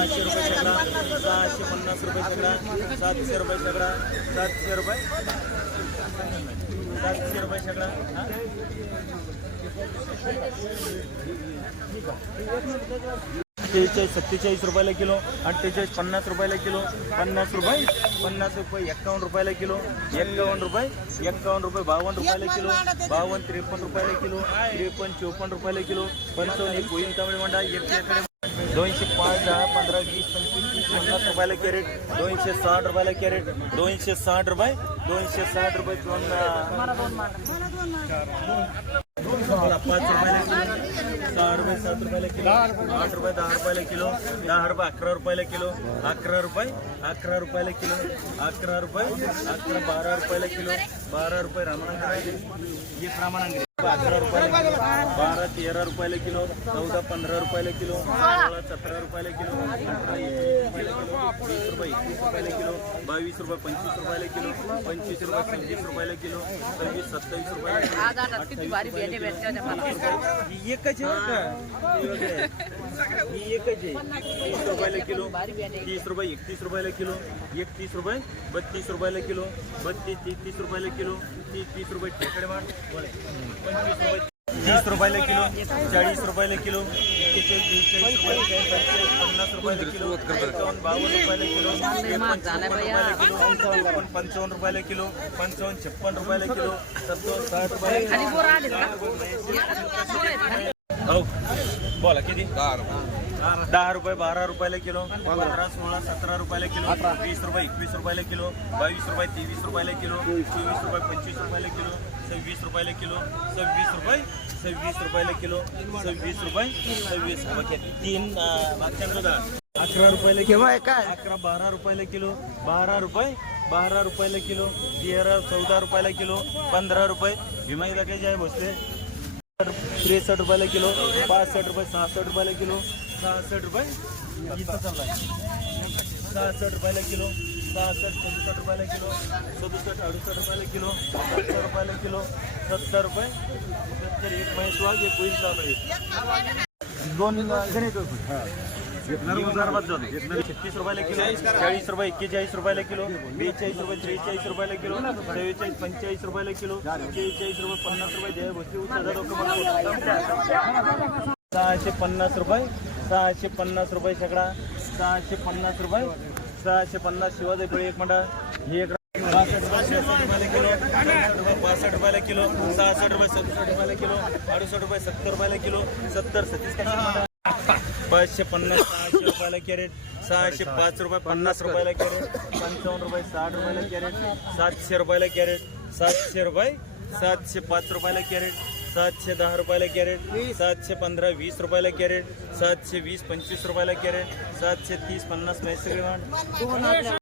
सहाशे रुपये शेकडा सहाशे पन्नास रुपये शेकडा सातशे रुपये शेकडा सातशे रुपये सातशे रुपये शेकडा हा? शेहेचाळीस सत्तेचाळीस रुपयाला किलो अठ्ठेचाळीस पन्नास रुपयाला किलो पन्नास रुपये पन्नास रुपये एक्कावन्न रुपयाला किलो एक्कावन्न रुपये एक्कावन्न रुपये बावन्न रुपयाला किलो बावन्न त्रेपन्न रुपयाला किलो त्रेपन्न चोपन्न रुपयाला किलो पंचावन्न एक होईल तामिळ मंडा एक एकडे दोनशे पाच दहा, पंधरा, वीस, पंचवीस, तीस, पन्नास रुपयाला कॅरेट, दोनशे साठ रुपयाला कॅरेट, दोनशे साठ रुपये, दोनशे साठ रुपये पाच रुपयाला सहा रुपये, सात रुपयाला किलो, आठ रुपये, दहा रुपयाला किलो, दहा रुपये, अकरा रुपयाला किलो, अकरा रुपये, अकरा रुपयाला किलो, अकरा रुपये, अकरा, बारा रुपयाला किलो, बारा रुपये रामानंद एक रामानंद अकरा रुपयाला किलो. बारा तेरा रुपयाला किलो. चौदा पंधरा रुपयाला किलो. सोळा सतरा रुपयाला किलो. अठरा रुपये एकवीस रुपयाला किलो बावीस रुपये पंचवीस रुपयाला किलो पंचवीस रुपये सव्वीस रुपयाला किलो सव्वीस सत्तावीस रुपयाला ही एकच ही एकच आहे. तीस रुपयाला किलो तीस रुपये एकतीस रुपयाला किलो एकतीस रुपये बत्तीस रुपयाला किलो बत्तीस तीस तीस रुपयाला किलो तीस तीस रुपये ठेकडे मार पंचवीस रुपये तीस रुपयाला किलो चाळीस रुपयाला किलो एक्केचाळीस रुपये रुपयाला पन्नास रुपयाला किलो एकावन्न छप्पन रुपयाला किलो सत्तर चोपन्न पंचावन्न पंचावन्न रुपयाला किलो पंचावन्न छप्पन्न रुपयाला किलो सत्तावन्न साठ रुपयाला खाली किलो। बोर आले का? बोला किती? दहा रुपये. बारा रुपयाला किलो पंधरा सोळा सतरा रुपयाला किलो वीस रुपये एकवीस रुपयाला किलो बावीस रुपये तेवीस रुपयाला किलो चोवीस रुपये पंचवीस रुपयाला किलो सव्वीस रुपयाला किलो सव्वीस रुपये सव्वीस रुपयाला किलो सव्वीस रुपये सव्वीस रुपये तीन अं, दहा अकरा रुपयाला किलो अकरा बारा रुपयाला किलो बारा रुपये बारा रुपयाला किलो तेरा चौदा रुपयाला किलो पंधरा रुपये विमा काय आहे बसले त्रेसष्ट रुपयाला किलो पासष्ट रुपये सहासष्ट रुपयाला किलो सहासष्ट रुपये इथं चाललाय सहासष्ट रुपयाला किलो सहासष्ट सदुसष्ट रुपयाला किलो सदुसष्ट अडुसष्ट रुपयाला किलो, सत्तर रुपयाला रुपये, सत्तर, एक कापडे दोन छत्तीस किलो चाळीस रुपये किलो बेचाळीस रुपये त्रेचाळीस रुपयाला किलो चव्वेचाळीस पंचेचाळीस रुपयाला किलो रुपये, पन्नास रुपये द्या बसली सहाशे पन्नास रुपये सहाशे पन्नास रुपये शेकडा सहाशे पन्नास रुपये सहाशे पन्नास शिवाजी पिढी एक मंडळ. ही एक बासष्ट रुपयाला किलो सहासष्ट रुपये पासष्ट रुपयाला किलो सहासष्ट रुपये सदुसष्ट रुपयाला किलो अडुसष्ट रुपये सत्तर रुपयाला किलो सत्तर सत्तीस पाचशे पन्नास सहाशे रुपयाला कॅरेट सहाशे पाच रुपये पन्नास रुपयाला कॅरेट पंचावन्न रुपये साठ रुपयाला कॅरेट सातशे रुपयाला कॅरेट सातशे रुपये सातशे पाच रुपयाला कॅरेट सातशे दहा रुपयाला कॅरेट सातशे पंधरा वीस रुपयाला कॅरेट सातशे वीस पंचवीस रुपयाला कॅरेट सातशे तीस पन्नास म्हणजे